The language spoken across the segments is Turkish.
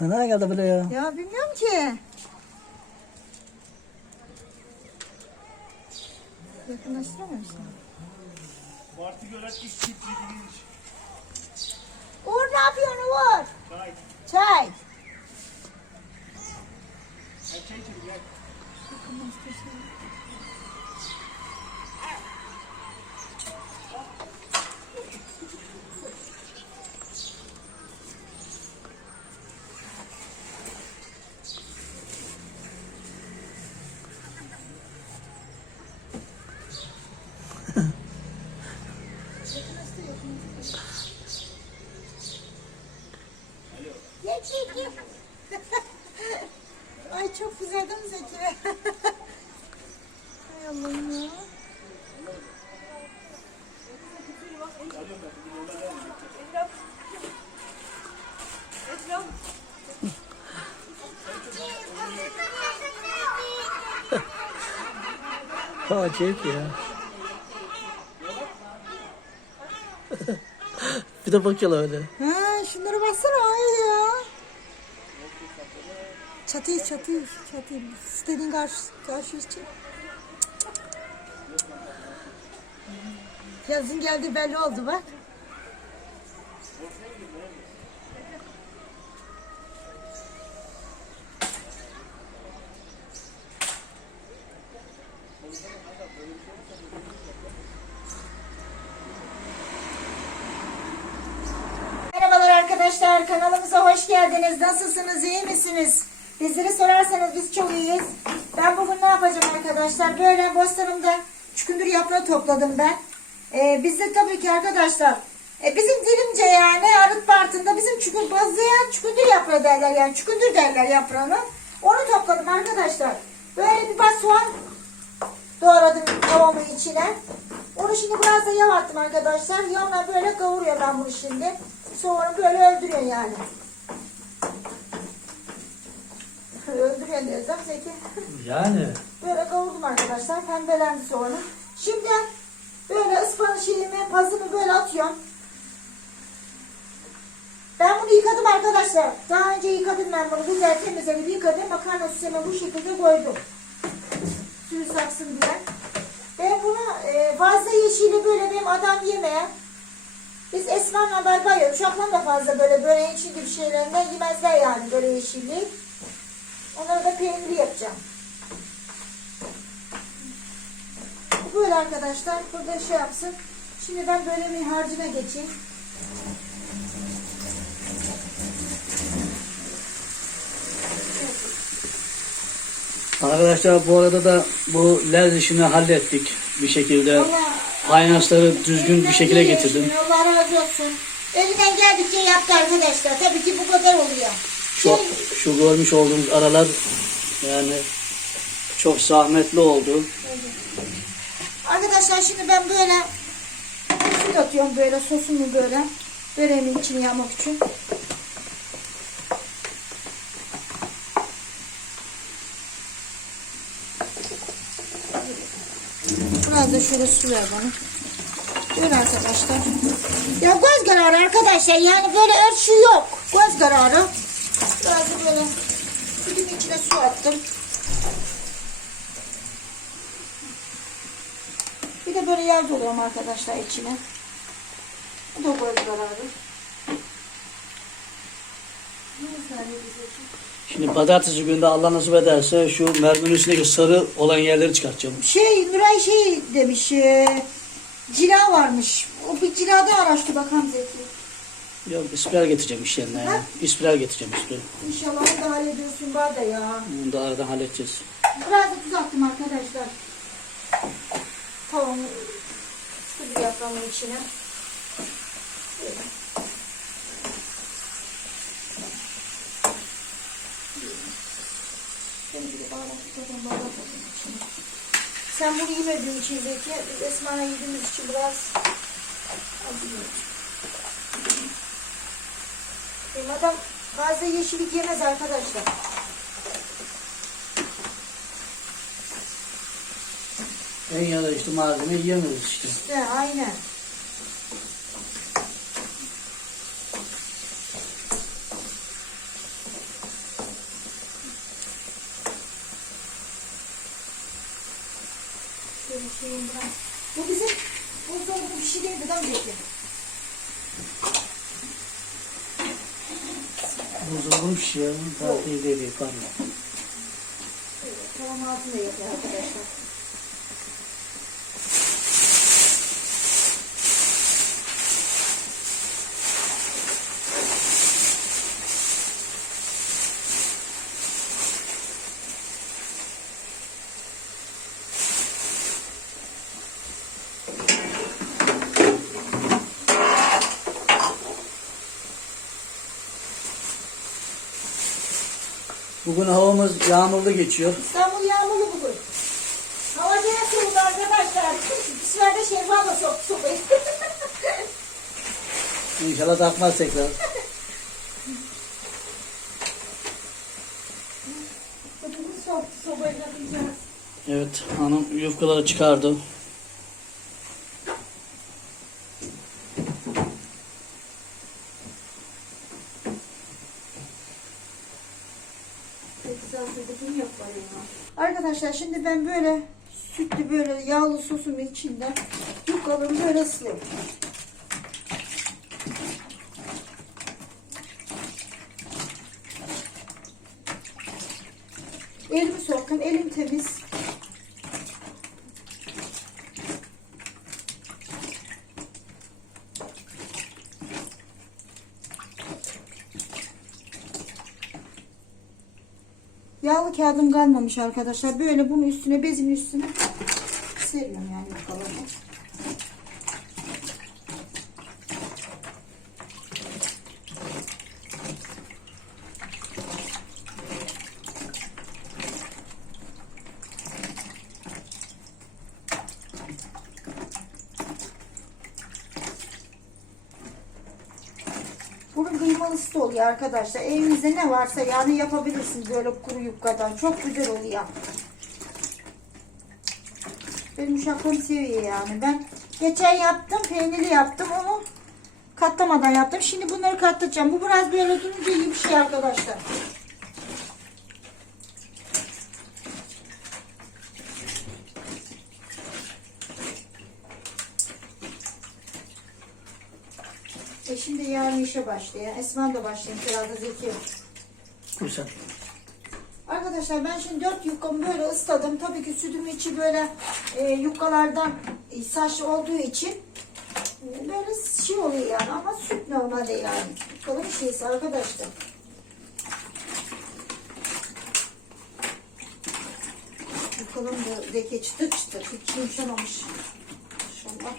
Nereye geldi böyle ya? Ya bilmiyorum ki. Yakınlaştıramıyorsun. Martı gören ilk çift yediğiniz Uğur ne yapıyorsun Uğur? Çay. Çay. Ben çay içelim gel. Geç Zeki. Ay çok güzel değil mi Zeki? Hay Allah'ım ya. Acayip ya. bir de bakıyorlar öyle. Ha, şunlara baksana ay ya. Çatıyı çatıyı çatıyı. Sitenin karşı, karşısı çek. Yazın geldi belli oldu bak. Geldiniz. Nasılsınız iyi misiniz? Bizleri sorarsanız biz çok iyiyiz. Ben bugün ne yapacağım arkadaşlar? Böyle bostanımda çükündür yaprağı topladım ben. Ee, bizde tabii ki arkadaşlar e, bizim dilimce yani arıt partında bizim çükündür, bazıya çükündür yaprağı derler yani çükündür derler yaprağını. Onu topladım arkadaşlar. Böyle bir bas soğan doğradım tavamın içine. Onu şimdi biraz da yağ attım arkadaşlar. Yağla böyle kavuruyorum ben bunu şimdi. Soğanı böyle öldürüyor yani. Öldürüyor diyorsam Zeki. Yani. Böyle kavurdum arkadaşlar. Pembelendi soğanı. Şimdi böyle ıspanak şeyimi, pazımı böyle atıyorum. Ben bunu yıkadım arkadaşlar. Daha önce yıkadım ben bunu. Güzel temizledim yıkadım. Makarna süseme bu şekilde koydum. Suyu saksın diye. Ben bunu e, fazla yeşili böyle benim adam yemeyen biz Esma'nla beraber yiyoruz. Uşaklar da fazla böyle böreğin içi gibi şeylerinden yemezler yani böyle yeşilliği. Onları da peynirli yapacağım. Böyle arkadaşlar. Burada şey yapsın. Şimdi ben böyle bir harcına geçeyim. Arkadaşlar bu arada da bu lez işini hallettik bir şekilde. Fayansları düzgün bir şekilde getirdim. Allah razı olsun. Elinden geldikçe yaptı arkadaşlar. Tabii ki bu kadar oluyor. Şu, şu görmüş olduğunuz aralar yani çok zahmetli oldu. Arkadaşlar şimdi ben böyle süt atıyorum böyle sosumu böyle böreğimin içine yapmak için. Biraz da şöyle su ver bana. Böyle arkadaşlar. Ya göz kararı arkadaşlar yani böyle ölçü yok. Göz kararı. Biraz böyle sütün içine su attım. Bir de böyle yağ doluyorum arkadaşlar içine. Bu da göz kararı. Şimdi pazartesi günde Allah nasip ederse şu mermin üstündeki sarı olan yerleri çıkartacağım. Şey Nuray şey demiş. E, cila varmış. O bir cilada araştır bakalım Zeki. Yok ispiral getireceğim iş yerine. Yani. İspiral getireceğim ispiral. İnşallah onu da hallediyorsun var da ya. Bunu da aradan halledeceğiz. Biraz da tuz attım arkadaşlar. Tavuğumu su yaprağımın içine. Sen bunu yemediğin için belki biz Esma'yla yediğimiz için biraz az yiyoruz. Adam fazla yeşillik yemez arkadaşlar. En ya da işte malzeme yiyemiyoruz işte. İşte aynen. Şöyle şeyim bırak. Bu bizim buzdolabı bir şey değildi lan belki. Buzdolabı bir şey ya. Yukarıda. Şöyle tavan altında yapıyor arkadaşlar. Bugün havamız yağmurlu geçiyor. İstanbul yağmurlu bugün. Hava gene soğuk arkadaşlar. Bu sefer de şeffaf da çok soğuk. İnşallah takmaz tekrar. Evet hanım yufkaları çıkardı. Arkadaşlar şimdi ben böyle sütlü böyle yağlı sosumun içinde yufkalarımı böyle ıslıyorum. Elimi soktum, elim temiz. Yağlı kağıdım kalmamış arkadaşlar. Böyle bunun üstüne, bezin üstüne seriyorum yani yufkalarını. Bunun da oluyor arkadaşlar. Evinizde ne varsa yani yapabilirsiniz böyle kuru yufkadan. Çok güzel oluyor. Benim uşaklarım seviyor yani. Ben geçen yaptım, peynirli yaptım. Onu katlamadan yaptım. Şimdi bunları katlayacağım. Bu biraz böyle durunca iyi bir şey arkadaşlar. E şimdi yarın işe başlıyor. Esma da başlayayım. Herhalde Zeki. Güzel. Arkadaşlar ben şimdi dört yufkamı böyle ısladım. Tabii ki sütümün içi böyle e, yufkalardan e, saç olduğu için e, böyle şey oluyor yani ama süt normal değil yani. Yufkalı bir şeysi arkadaşlar. Yufkalım da deke çıtır çıtır. Hiç yumuşamamış. İnşallah.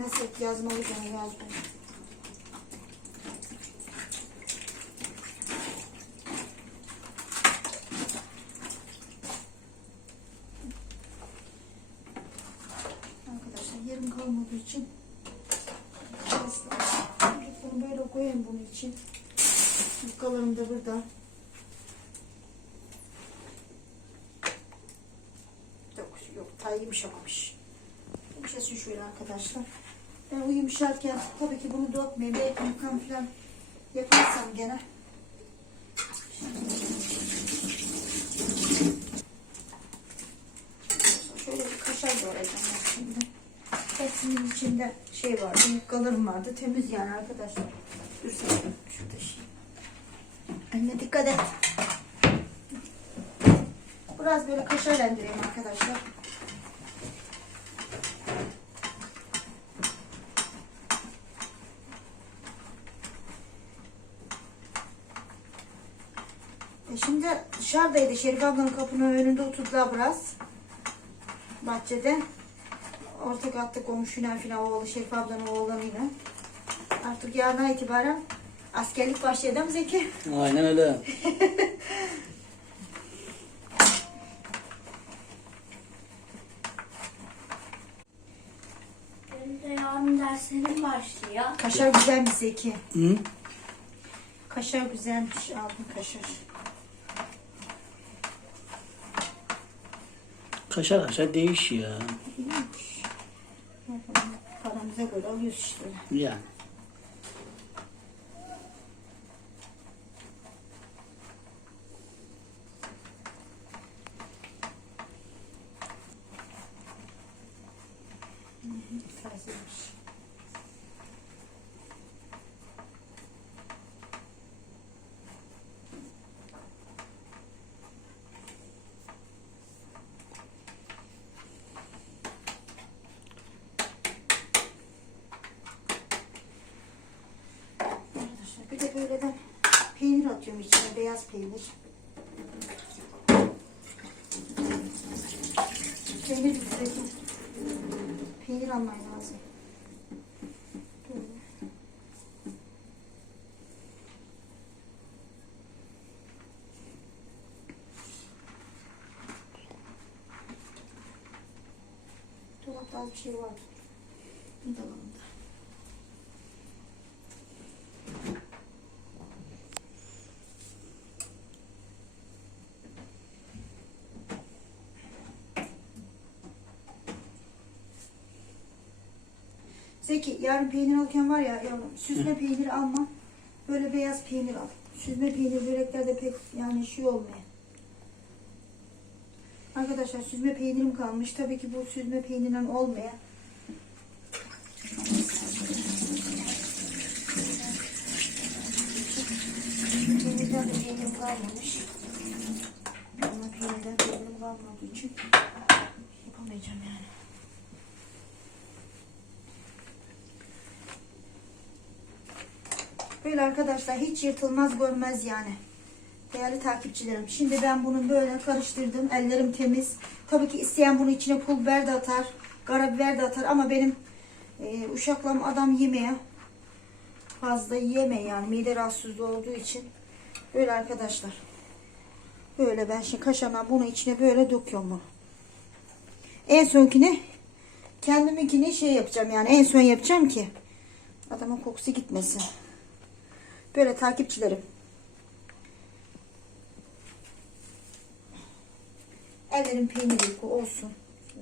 Meslek yazmalı ben yazdım. Arkadaşlar yerim kalmadığı için bunu böyle koyayım bunun için. Yufkalarım da burada. Yok, yok ta yumuşamamış. Yumuşasın şöyle arkadaşlar. Ben o yumuşarken tabii ki bunu dökmeyeyim. Belki yıkan falan yaparsam gene. Şöyle bir kaşar doğrayacağım şimdi. Hepsinin içinde şey vardı, yufkalarım vardı. Temiz yani arkadaşlar. Dur sen şurada şey. Anne dikkat et. Biraz böyle kaşar rendeleyeyim arkadaşlar. Şimdi dışarıdaydı. Şerif ablanın kapının önünde oturdular biraz. Bahçede. Ortak attık komşuyla filan oğlu Şerif ablanın oğlanıyla. Artık yarına itibaren Askerlik başladı mı Zeki? Aynen öyle. Benim de yarın derslerim başlıyor. Kaşar güzelmiş Zeki. Hı? Kaşar güzelmiş. Aldım kaşar. Kaşar kaşar değiş ya. Paramıza göre alıyoruz işte. Yani. Tazeymiş. Arkadaşlar bir de böyle de atıyorum içine beyaz peynir. Peynir güzel. Peynir alman lazım. Dolapta bir şey vardı. Bir dolabında. Zeki yarın peynir alırken var ya yavrum süzme peynir alma. Böyle beyaz peynir al. Süzme peynir böreklerde pek yani şey olmuyor. Arkadaşlar süzme peynirim kalmış. Tabii ki bu süzme peynirden olmuyor. Peynirden de peynirim kalmamış. Ama peynirden peynirim kalmadığı için yapamayacağım yani. Böyle arkadaşlar hiç yırtılmaz görmez yani. Değerli takipçilerim. Şimdi ben bunu böyle karıştırdım. Ellerim temiz. Tabii ki isteyen bunun içine pul biber de atar. Karabiber de atar ama benim e, uşaklam adam yemeye fazla yeme yani mide rahatsızlığı olduğu için. Böyle arkadaşlar. Böyle ben şimdi kaşarla bunu içine böyle döküyorum bunu. En sonkini kendiminkini şey yapacağım yani en son yapacağım ki adamın kokusu gitmesin. Böyle takipçilerim. Ellerim peynirli olsun.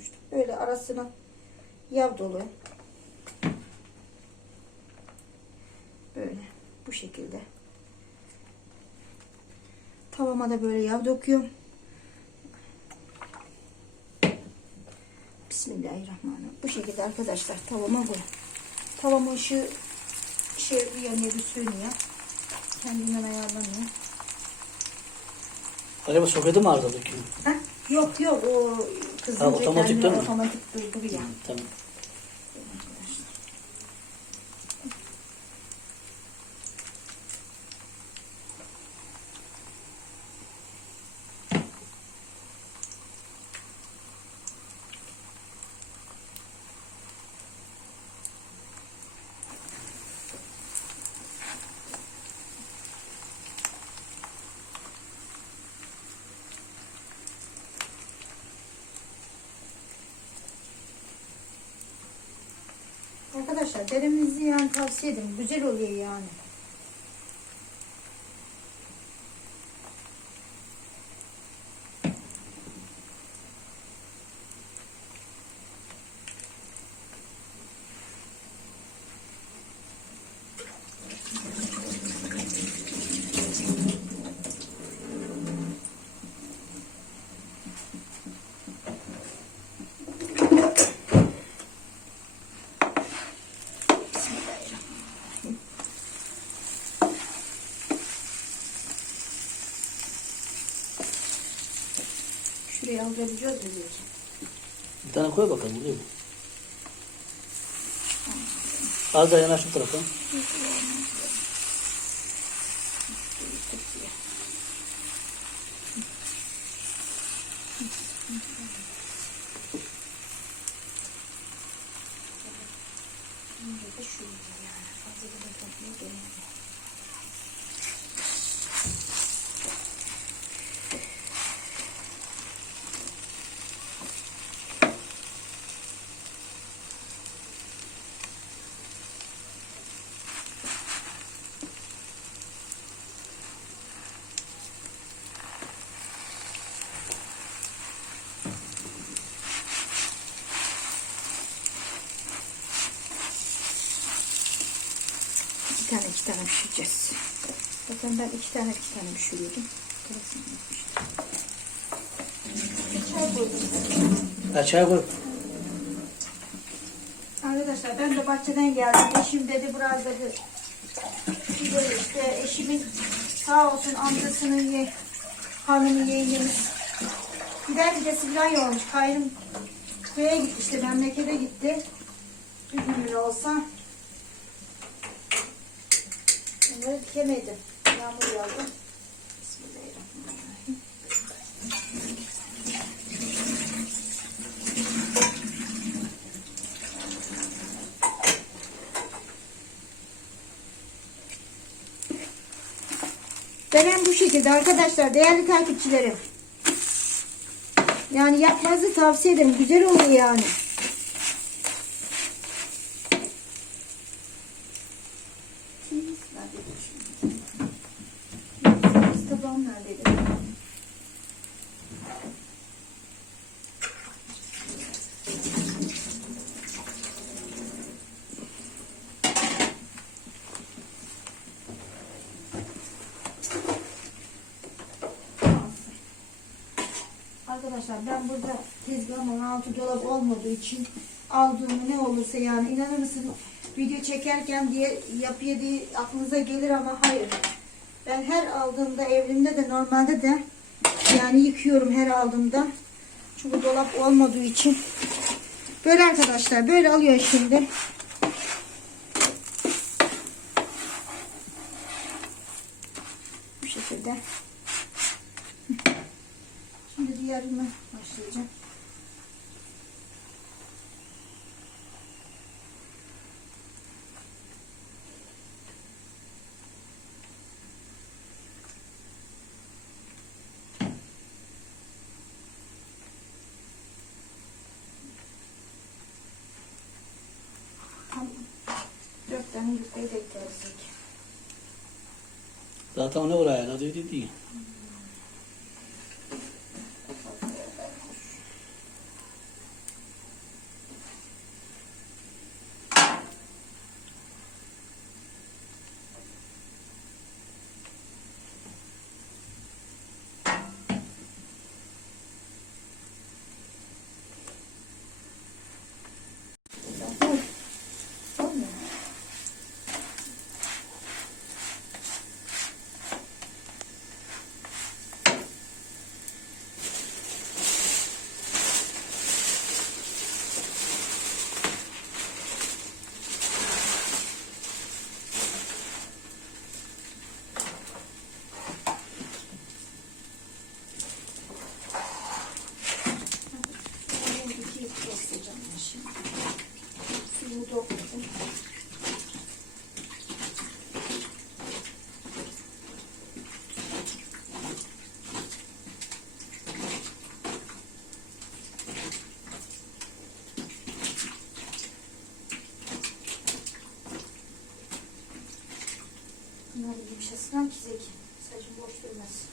İşte böyle arasına yav dolu. Böyle bu şekilde. Tavama da böyle yav döküyorum. Bismillahirrahmanirrahim. Bu şekilde arkadaşlar tavama bu. Tavamın ışığı şey bir yanıyor bir sönüyor. Kendinden ayarlanıyor. Acaba soketi mi arızalı ki? Heh, yok yok o Ha, kızınca otomatik kendini değil mi? otomatik durduruyor. Tamam. Arkadaşlar denemenizi yani tavsiye ederim. Güzel oluyor yani. Alacağız mı diyeceğim. Bir tane koy bakalım oluyor mu? Az da yanaş şu tarafa. Şimdi de şuraya yani. Fazla da bakmaya gerek yok. iki tane pişireceğiz. Zaten ben iki tane iki tane pişiriyordum. Ha, çay koy. Arkadaşlar ben de bahçeden geldim. Eşim dedi biraz dedi. Böyle işte eşimin sağ olsun amcasının ye, hanımı yengemiz. Gider gidesi falan yoğurmuş. Kayrım köye gitti işte memlekete gitti. Bir gün olsa. Bunları dikemedim. Yağmur yağdı. Bismillahirrahmanirrahim. Benim bu şekilde arkadaşlar değerli takipçilerim. Yani yapmanızı tavsiye ederim. Güzel oluyor yani. Ben burada tezgahımın altı dolap olmadığı için aldığımı ne olursa yani inanır mısın video çekerken diye yapıya diye aklınıza gelir ama hayır. Ben her aldığımda evrimde de normalde de yani yıkıyorum her aldığımda. Çünkü dolap olmadığı için. Böyle arkadaşlar böyle alıyor şimdi. Bu şekilde. Şimdi diğerine başlayacağım. Dört tane yufkayı da. Zaten onu oraya ayarladı dedi. Olmuyor. Suyu doldurdum. Bunlar yumuşasın ki zeki. Saçım boş durmasın.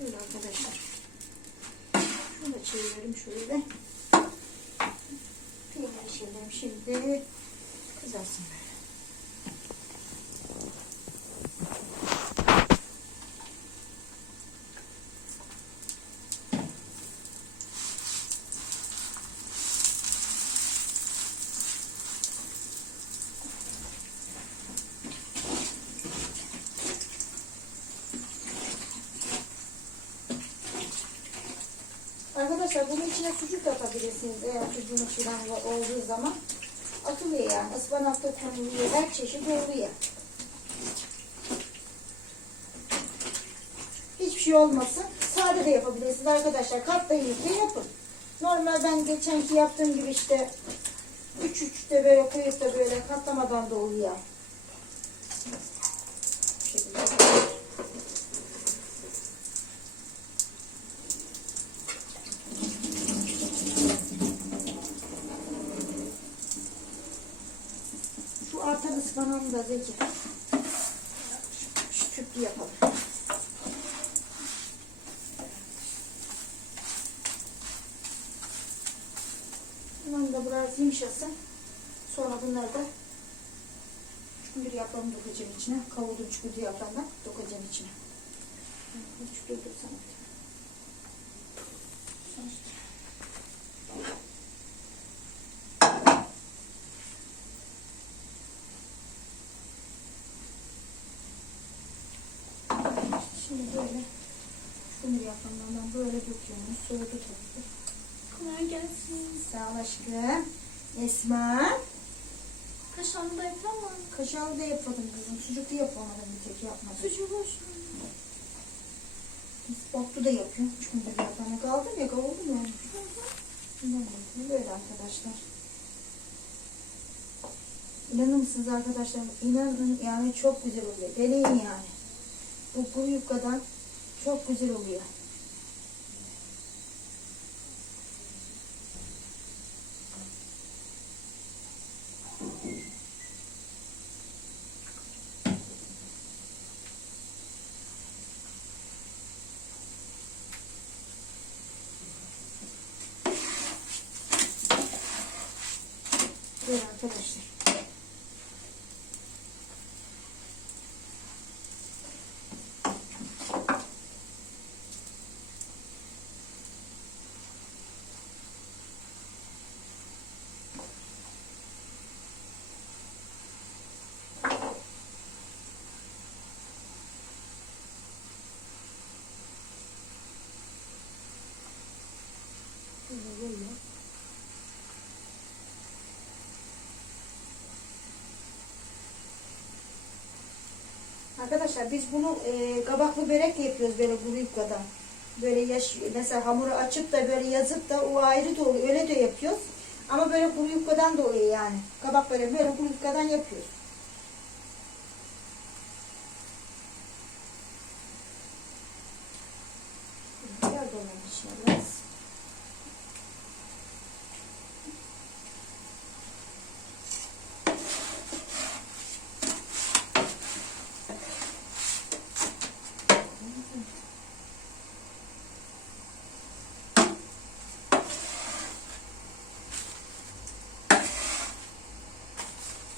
Böyle arkadaşlar. Şunu da çevirelim şöyle. Peynir şeylerim şimdi kızarsın Arkadaşlar bunun içine sucuk atabilirsiniz eğer sucuğunuz falan olduğu zaman. Atılıyor yani. Ispanak da konuluyor. Her çeşit oluyor. Hiçbir şey olmasın. Sade de yapabilirsiniz arkadaşlar. Katlayın da yapın. Normal ben geçenki yaptığım gibi işte 3 3 de böyle koyup da böyle katlamadan da oluyor. Bu. Şu artan ıspanağını da Zeki. Şu tüplü yapalım. Bunun da biraz yumuşasın. Sonra bunları da çukundur yaprağını dokacağım içine. Kavurduğum çukundur yaprağından dokacağım içine. Çukundur dursana. Şimdi böyle çukundur yaprağından böyle tabii. Kolay gelsin. Sağ ol aşkım. Esma. Kaşarlı da yapamam. Kaşarlı da yapmadım kızım. Sucuklu yapamadım bir tek yapmadım. Sucuğu boş Otlu da yapıyorum. Çünkü bir yapana kaldım ya kavurdum ya. Dolayı Böyle arkadaşlar. İnanır mısınız arkadaşlar? İnanın yani çok güzel oluyor. Deneyin yani. Bu kuru yufkadan çok güzel oluyor. Böyle arkadaşlar. Böyle böyle. Arkadaşlar biz bunu e, kabaklı börekle yapıyoruz böyle kuru yufkadan. Böyle yaş, mesela hamuru açıp da böyle yazıp da o ayrı da oluyor. Öyle de yapıyoruz. Ama böyle kuru yufkadan da oluyor yani. Kabak böyle böyle kuru yufkadan yapıyoruz. Yardım onun içine biraz.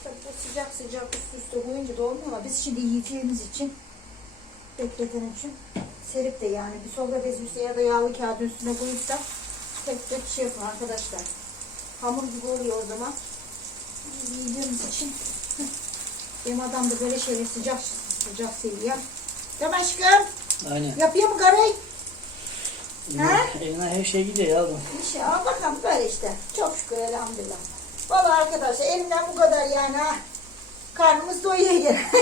Tabii bu sıcak üst üste koyunca da olmuyor ama biz şimdi yiyeceğimiz için bekleten için serip de yani bir sofra bezi üstüne ya da yağlı kağıdın üstüne koyursak tek tek şey yapın arkadaşlar. Hamur gibi oluyor o zaman. Yiyeceğimiz için benim adam da böyle şeyleri sıcak sıcak seviyor. Tamam aşkım. Aynen. Yapıyor mu karayı? Ha? Eline her şey gidiyor ya bu. İnşallah bakalım böyle işte. Çok şükür elhamdülillah. Vallahi arkadaşlar elimden bu kadar yani ha. Karnımız doyuyor.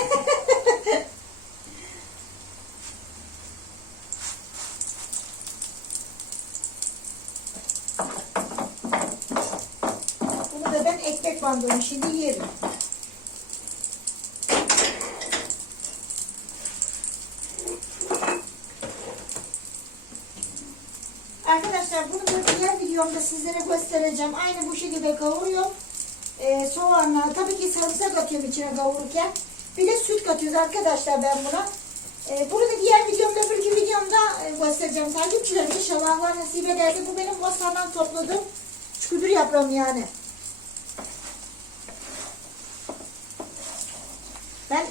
Bunu da ben ekmek bandırım şimdi yerim. Arkadaşlar bunu da diğer videomda sizlere göstereceğim. Aynı bu şekilde kavuruyorum. Ee, soğanla tabii ki sarımsak atıyorum içine kavururken. Bir de süt katıyoruz arkadaşlar ben buna. Ee, bunu diğer videomda, öbürkü videomda e, göstereceğim takipçilerim. İnşallah Allah nasip ederse. Bu benim bostandan topladığım çukudur yaprağım yani. Ben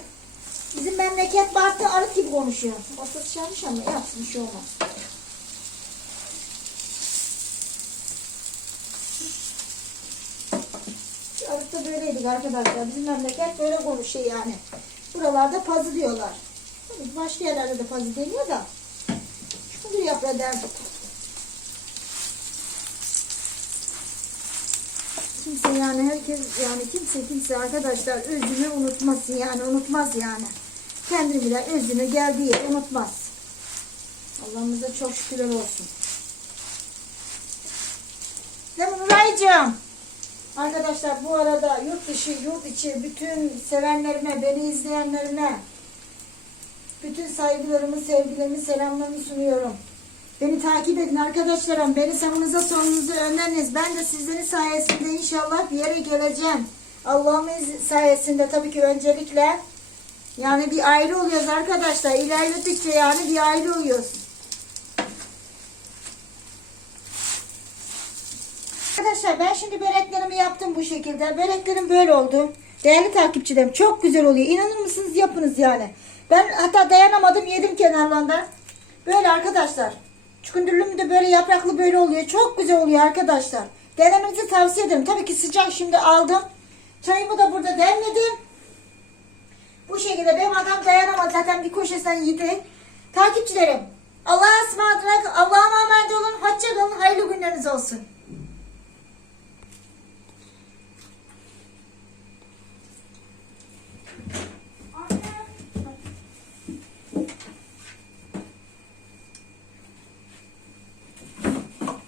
bizim memleket Bartı arık gibi konuşuyor. O satışarmış ama yapsın bir şey olmaz. Böyleydik arkadaşlar. Bizim memleket böyle konuşuyor yani. Buralarda pazı diyorlar. Başka yerlerde de pazı deniyor da. Şunu yaprağı derdik. Kimse yani herkes yani kimse kimse arkadaşlar özünü unutmasın yani unutmaz yani. Kendini bile özünü geldiği unutmaz. Allah'ımıza çok şükürler olsun. Değil mi? Arkadaşlar bu arada yurt dışı, yurt içi bütün sevenlerime, beni izleyenlerime bütün saygılarımı, sevgilerimi, selamlarımı sunuyorum. Beni takip edin arkadaşlarım. Beni sağınıza solunuza önleriniz. Ben de sizlerin sayesinde inşallah bir yere geleceğim. Allah'ın sayesinde tabii ki öncelikle yani bir aile oluyoruz arkadaşlar. İlerledikçe yani bir aile oluyoruz. Arkadaşlar ben şimdi böreklerimi yaptım bu şekilde. Böreklerim böyle oldu. Değerli takipçilerim çok güzel oluyor. İnanır mısınız yapınız yani. Ben hatta dayanamadım yedim kenarlarından. Böyle arkadaşlar. Çukundurlum da böyle yapraklı böyle oluyor. Çok güzel oluyor arkadaşlar. Denemenizi tavsiye ederim. Tabii ki sıcak şimdi aldım. Çayımı da burada demledim. Bu şekilde benim adam dayanamadı zaten bir koşesinden yedi. Takipçilerim Allah'a ısmarladık. Allah'a emanet olun. Hoşça kalın. Hayırlı günleriniz olsun.